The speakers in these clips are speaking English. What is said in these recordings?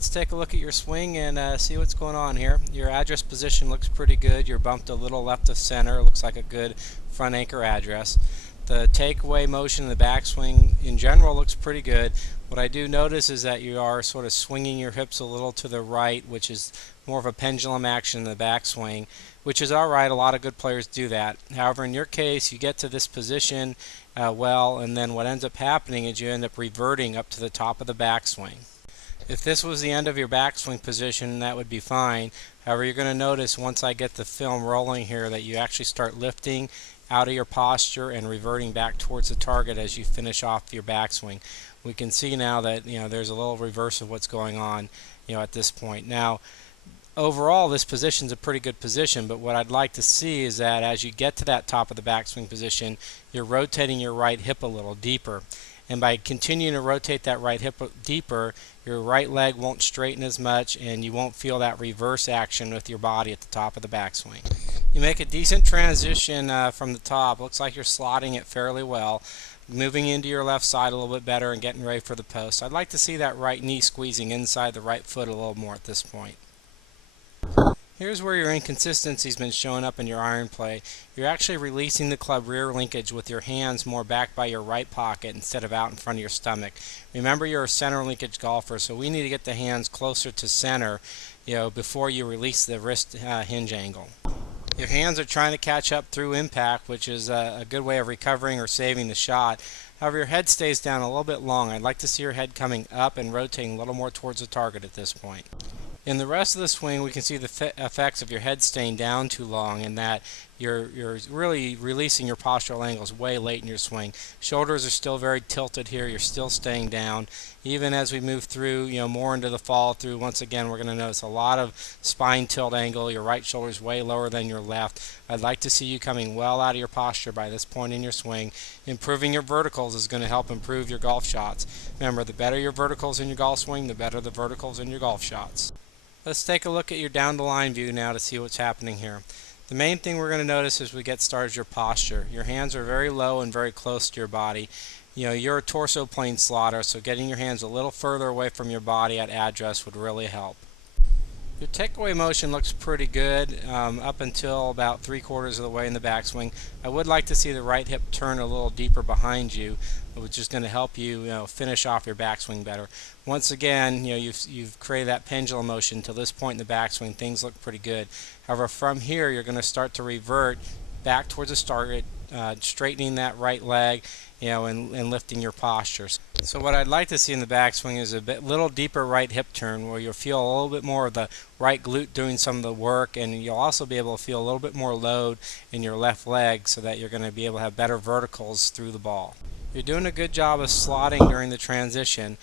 let's take a look at your swing and see what's going on here. Your address position looks pretty good. You're bumped a little left of center. Looks like a good front anchor address. The takeaway motion in the backswing in general looks pretty good. What I do notice is that you are sort of swinging your hips a little to the right, which is more of a pendulum action in the backswing, which is alright. A lot of good players do that. However, in your case, you get to this position well, and then what ends up happening is you end up reverting up to the top of the backswing. If this was the end of your backswing position, that would be fine. However, you're going to notice once I get the film rolling here that you actually start lifting out of your posture and reverting back towards the target as you finish off your backswing. We can see now that there's a little reverse of what's going on at this point. Now, overall, this position is a pretty good position, but what I'd like to see is that as you get to that top of the backswing position, you're rotating your right hip a little deeper. And by continuing to rotate that right hip deeper, your right leg won't straighten as much and you won't feel that reverse action with your body at the top of the backswing. You make a decent transition from the top. Looks like you're slotting it fairly well. Moving into your left side a little bit better and getting ready for the post. I'd like to see that right knee squeezing inside the right foot a little more at this point. Here's where your inconsistency's been showing up in your iron play. You're actually releasing the club rear linkage with your hands more back by your right pocket instead of out in front of your stomach. Remember, you're a center linkage golfer, so we need to get the hands closer to center before you release the wrist hinge angle. Your hands are trying to catch up through impact, which is a good way of recovering or saving the shot. However, your head stays down a little bit long. I'd like to see your head coming up and rotating a little more towards the target at this point. In the rest of the swing, we can see the effects of your head staying down too long, and that you're really releasing your postural angles way late in your swing. Shoulders are still very tilted here. You're still staying down. Even as we move through, more into the follow through, once again, we're going to notice a lot of spine tilt angle. Your right shoulder is way lower than your left. I'd like to see you coming well out of your posture by this point in your swing. Improving your verticals is going to help improve your golf shots. Remember, the better your verticals in your golf swing, the better the verticals in your golf shots. Let's take a look at your down the line view now to see what's happening here. The main thing we're going to notice as we get started is your posture. Your hands are very low and very close to your body. You're a torso plane slotter, so getting your hands a little further away from your body at address would really help. Your takeaway motion looks pretty good up until about 3/4 of the way in the backswing. I would like to see the right hip turn a little deeper behind you, which is going to help you, finish off your backswing better. Once again, you've created that pendulum motion till this point in the backswing. Things look pretty good. However, from here, you're going to start to revert back towards the target, straightening that right leg, and lifting your postures. So what I'd like to see in the backswing is a little deeper right hip turn where you'll feel a little bit more of the right glute doing some of the work, and you'll also be able to feel a little bit more load in your left leg so that you're going to be able to have better verticals through the ball. You're doing a good job of slotting during the transition.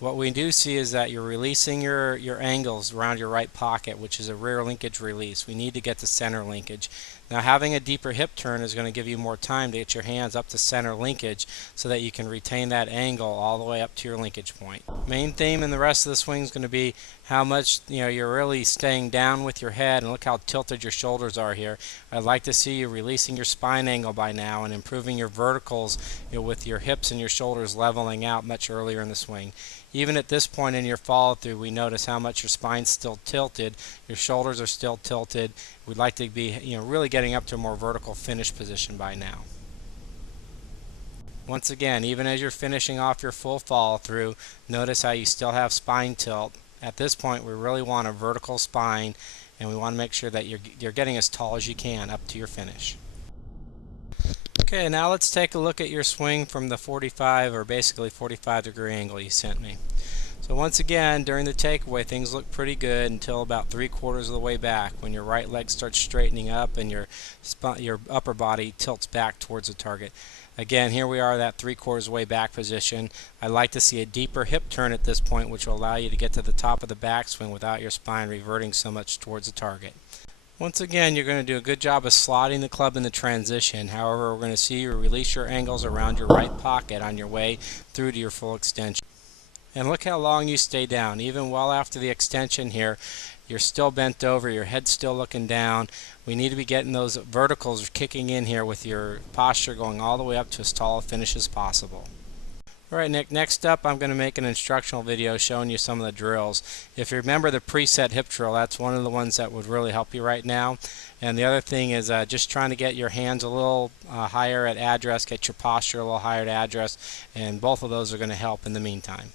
What we do see is that you're releasing your angles around your right pocket, which is a rear linkage release. We need to get to center linkage. Now, having a deeper hip turn is going to give you more time to get your hands up to center linkage so that you can retain that angle all the way up to your linkage point. Main theme in the rest of the swing is going to be how much you're really staying down with your head, and look how tilted your shoulders are here. I'd like to see you releasing your spine angle by now and improving your verticals with your hips and your shoulders leveling out much earlier in the swing. Even at this point in your follow through, we notice how much your spine's still tilted, your shoulders are still tilted. We'd like to be really getting up to a more vertical finish position by now. Once again, even as you're finishing off your full follow through, notice how you still have spine tilt. At this point, we really want a vertical spine, and we want to make sure that you're getting as tall as you can up to your finish. Okay, now let's take a look at your swing from the 45 or basically 45-degree angle you sent me. So once again, during the takeaway, things look pretty good until about 3/4 of the way back, when your right leg starts straightening up and your upper body tilts back towards the target. Again, here we are, that 3/4 way back position. I'd like to see a deeper hip turn at this point, which will allow you to get to the top of the backswing without your spine reverting so much towards the target. Once again, you're going to do a good job of slotting the club in the transition. However, we're going to see you release your angles around your right pocket on your way through to your full extension. And look how long you stay down. Even well after the extension here, you're still bent over, your head's still looking down. We need to be getting those verticals kicking in here with your posture going all the way up to as tall a finish as possible. Alright, Nick, next up I'm going to make an instructional video showing you some of the drills. If you remember the preset hip drill, that's one of the ones that would really help you right now. And the other thing is just trying to get your hands a little higher at address, get your posture a little higher at address, and both of those are going to help in the meantime.